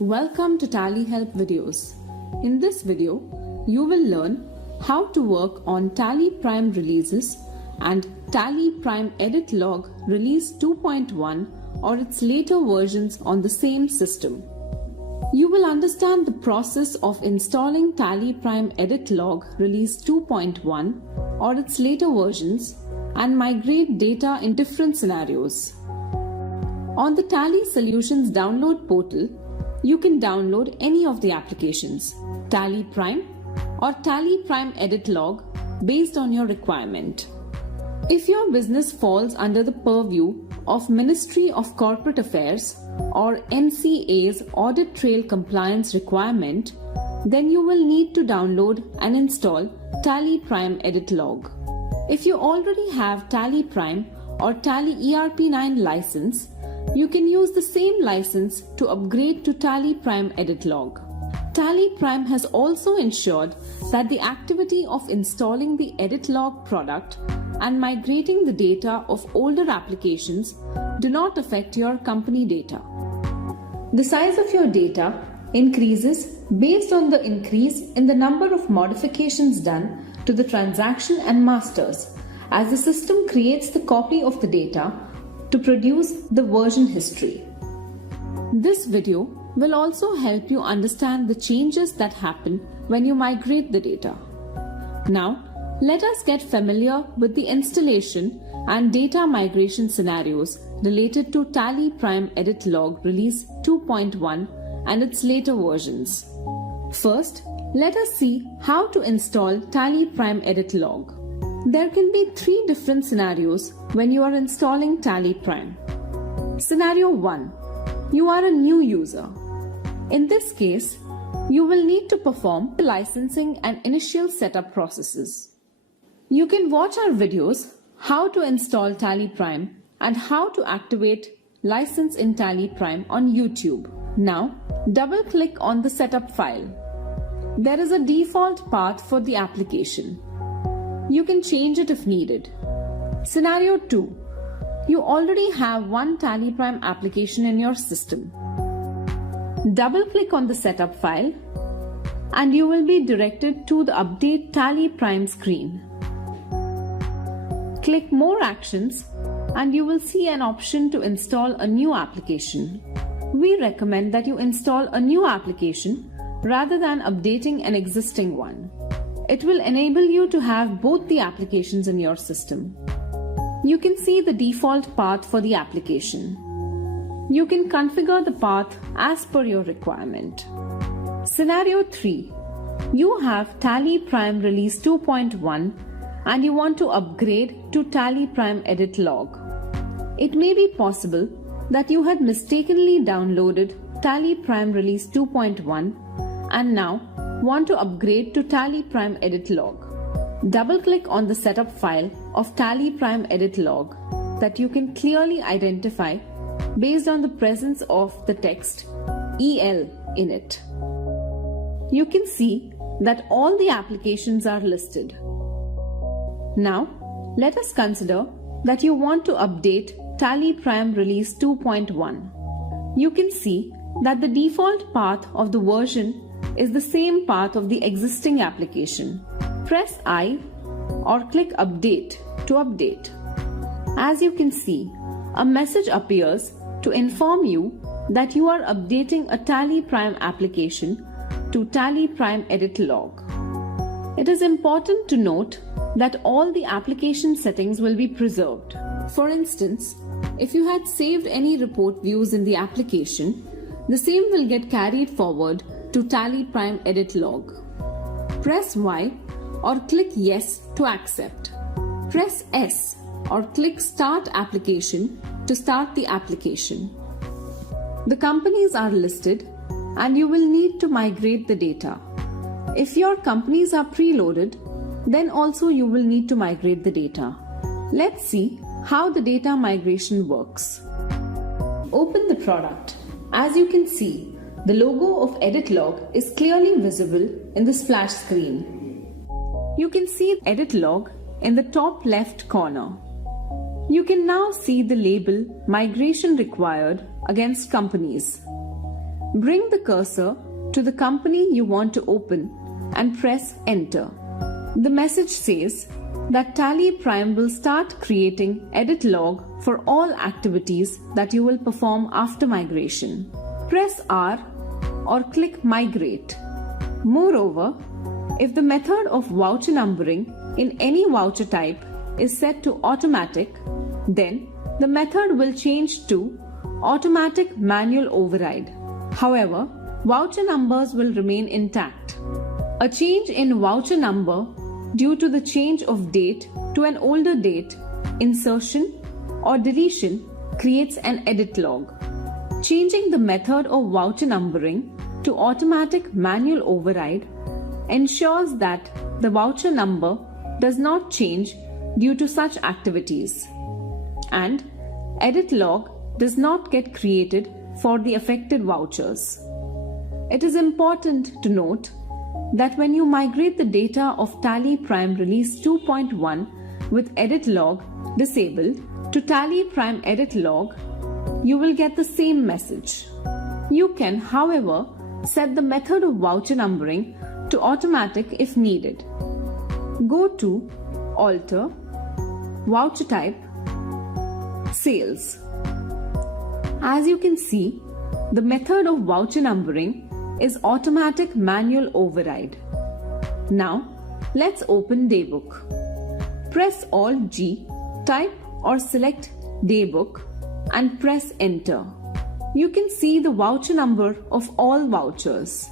Welcome to Tally Help videos. In this video, you will learn how to work on TallyPrime releases and TallyPrime Edit Log Release 2.1 or its later versions on the same system. You will understand the process of installing TallyPrime Edit Log Release 2.1 or its later versions and migrate data in different scenarios. On the Tally Solutions download portal, you can download any of the applications, TallyPrime or TallyPrime Edit Log, based on your requirement. If your business falls under the purview of Ministry of Corporate Affairs or MCA's Audit Trail Compliance requirement, then you will need to download and install TallyPrime Edit Log. If you already have TallyPrime or TallyERP 9 license, you can use the same license to upgrade to TallyPrime Edit Log. TallyPrime has also ensured that the activity of installing the Edit Log product and migrating the data of older applications do not affect your company data. The size of your data increases based on the increase in the number of modifications done to the transaction and masters, as the system creates the copy of the data to produce the version history. This video will also help you understand the changes that happen when you migrate the data. Now, let us get familiar with the installation and data migration scenarios related to TallyPrime Edit Log Release 2.1 and its later versions. First, let us see how to install TallyPrime Edit Log. There can be three different scenarios when you are installing TallyPrime. Scenario 1. You are a new user. In this case, you will need to perform the licensing and initial setup processes. You can watch our videos how to install TallyPrime and how to activate license in TallyPrime on YouTube. Now, double-click on the setup file. There is a default path for the application. You can change it if needed. Scenario 2. You already have one TallyPrime application in your system. Double-click on the setup file and you will be directed to the Update TallyPrime screen. Click More Actions and you will see an option to install a new application. We recommend that you install a new application rather than updating an existing one. It will enable you to have both the applications in your system. You can see the default path for the application. You can configure the path as per your requirement. Scenario 3. You have TallyPrime Release 2.1 and you want to upgrade to TallyPrime Edit Log. It may be possible that you had mistakenly downloaded TallyPrime Release 2.1 and now want to upgrade to TallyPrime Edit Log. Double-click on the setup file of TallyPrime Edit Log that you can clearly identify based on the presence of the text EL in it. You can see that all the applications are listed. Now, let us consider that you want to update TallyPrime Release 2.1. You can see that the default path of the version is the same path of the existing application. Press I or click Update to update. As you can see, a message appears to inform you that you are updating a TallyPrime application to TallyPrime Edit Log. It is important to note that all the application settings will be preserved. For instance, if you had saved any report views in the application, the same will get carried forward to TallyPrime Edit Log. Press Y or click Yes to accept. Press S or click Start Application to start the application. The companies are listed and you will need to migrate the data. If your companies are preloaded, then also you will need to migrate the data. Let's see how the data migration works. Open the product. As you can see, the logo of Edit Log is clearly visible in the splash screen. You can see Edit Log in the top left corner. You can now see the label Migration Required against companies. Bring the cursor to the company you want to open and press Enter. The message says that TallyPrime will start creating edit log for all activities that you will perform after migration. Press R or click Migrate. Moreover, if the method of voucher numbering in any voucher type is set to automatic, then the method will change to automatic manual override. However, voucher numbers will remain intact. A change in voucher number due to the change of date to an older date, insertion or deletion creates an edit log. Changing the method of voucher numbering to automatic manual override ensures that the voucher number does not change due to such activities, and edit log does not get created for the affected vouchers. It is important to note that when you migrate the data of TallyPrime Release 2.1 with edit log disabled to TallyPrime Edit Log, you will get the same message. You can, however, set the method of voucher numbering to automatic if needed. Go to Alter, Voucher Type, Sales. As you can see, the method of voucher numbering is automatic manual override. Now, let's open Daybook. Press Alt-G, type or select Daybook and press Enter. You can see the voucher number of all vouchers.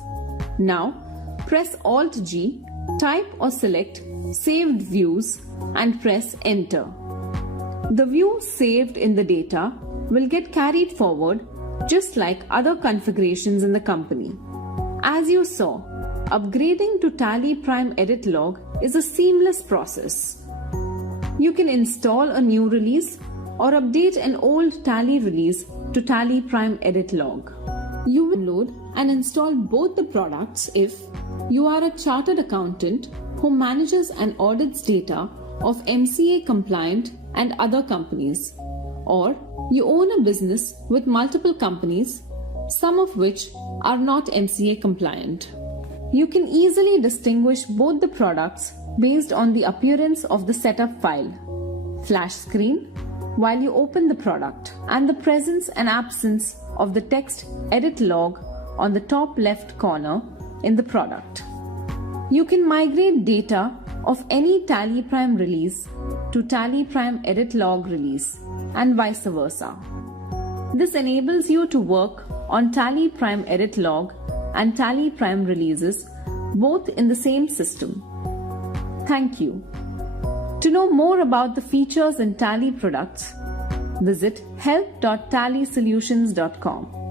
Now, press Alt-G, type or select Saved Views and press Enter. The view saved in the data will get carried forward just like other configurations in the company. As you saw, upgrading to TallyPrime Edit Log is a seamless process. You can install a new release or update an old Tally release to TallyPrime Edit Log. You will load and install both the products if you are a chartered accountant who manages and audits data of MCA compliant and other companies, or you own a business with multiple companies, some of which are not MCA compliant. You can easily distinguish both the products based on the appearance of the setup file, flash screen, while you open the product, and the presence and absence of the text edit log on the top left corner in the product. You can migrate data of any TallyPrime release to TallyPrime Edit Log release and vice versa. This enables you to work on TallyPrime Edit Log and TallyPrime releases both in the same system. Thank you. To know more about the features in Tally products, visit help.tallysolutions.com.